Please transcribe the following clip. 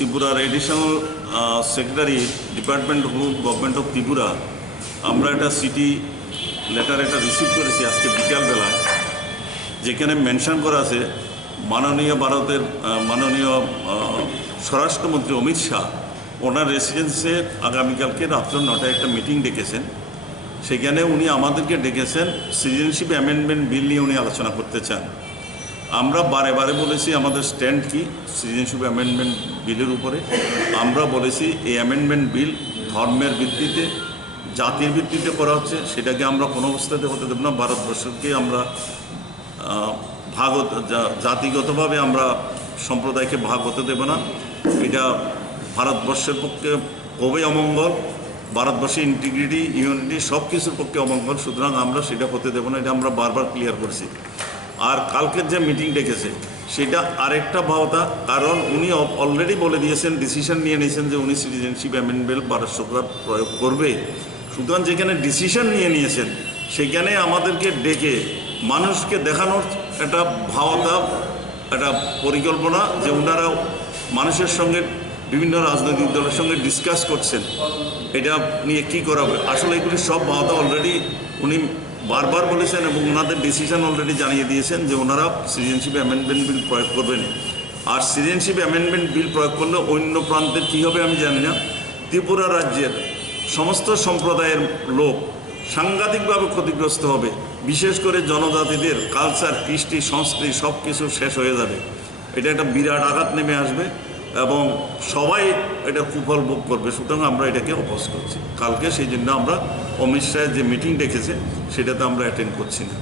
ত্রিপুরার additional secretary department of government of Tripura আমরা একটা সিটি লেটার একটা রিসিভ করেছি আজকে বিকালবেলায়, যেখানে মেনশন করা আছে মাননীয় ভারতের মাননীয় স্বরাষ্ট্রমন্ত্রী অমিত শাহ ওনার রেসিডেন্সে আগামীকালকে রাত্র 9টায় একটা মিটিং ডেকেছেন। সেখানে উনি আমাদেরকে ডেকেছেন সিটিজেনশিপ অ্যামেন্ডমেন্ট বিল নিয়ে উনি আলোচনা করতে চান। আমরা বারে বারে বলেছি আমাদের স্ট্যান্ড কি সিটিজেনশিপ অ্যামেন্ডমেন্ট বিলের উপরে। আমরা বলেছি এই অ্যামেন্ডমেন্ট বিল ধর্মের ভিত্তিতে জাতির ভিত্তিতে করা হচ্ছে, সেটাকে আমরা কোনো অবস্থাতে হতে দেব না। ভারতবর্ষকে আমরা জাতিগতভাবে আমরা সম্প্রদায়কে ভাগ হতে দেব না। এটা ভারতবর্ষের পক্ষে খুবই অমঙ্গল, ভারতবর্ষের ইন্টিগ্রিটি ইউনিটি সব কিছুর পক্ষে অমঙ্গল, সুতরাং আমরা সেটা হতে দেব না। এটা আমরা বারবার ক্লিয়ার করছি। আর কালকের যে মিটিং ডেকেছে সেটা আরেকটা ভাবতা, কারণ উনি অলরেডি বলে দিয়েছেন, ডিসিশন নিয়ে নিয়েছেন যে উনি সিটিজেনশিপ অ্যামেন্ডমেন্ট ভারত সরকার প্রয়োগ করবে। সুতরাং যেখানে ডিসিশন নিয়েছেন সেখানে আমাদেরকে ডেকে মানুষকে দেখানোর একটা ভাবতা, একটা পরিকল্পনা যে ওনারা মানুষের সঙ্গে বিভিন্ন রাজনৈতিক দলের সঙ্গে ডিসকাস করছেন এটা নিয়ে কী করা হবে। আসলে এগুলি সব ভাবতা অলরেডি উনি বারবার বলেছেন এবং ওনাদের ডিসিশন অলরেডি জানিয়ে দিয়েছেন যে ওনারা সিটিজেনশিপ অ্যামেন্ডমেন্ট বিল প্রয়োগ করবেন। আর সিটিজেনশিপ অ্যামেন্ডমেন্ট বিল প্রয়োগ করলে অন্য প্রান্তের কী হবে আমি জানি না, ত্রিপুরা রাজ্যের সমস্ত সম্প্রদায়ের লোক সাংঘাতিকভাবে ক্ষতিগ্রস্ত হবে। বিশেষ করে জনজাতিদের কালচার, কৃষ্টি, সংস্কৃতি সব কিছু শেষ হয়ে যাবে। এটা একটা বিরাট আঘাত নেমে আসবে এবং সবাই এটা কুফল ভোগ করবে। সুতরাং আমরা এটাকে অপোজ করছি। কালকে সেই জন্য আমরা অমিত শাহের যে মিটিং ডেকেছে সেটাতে আমরা অ্যাটেন্ড করছি না।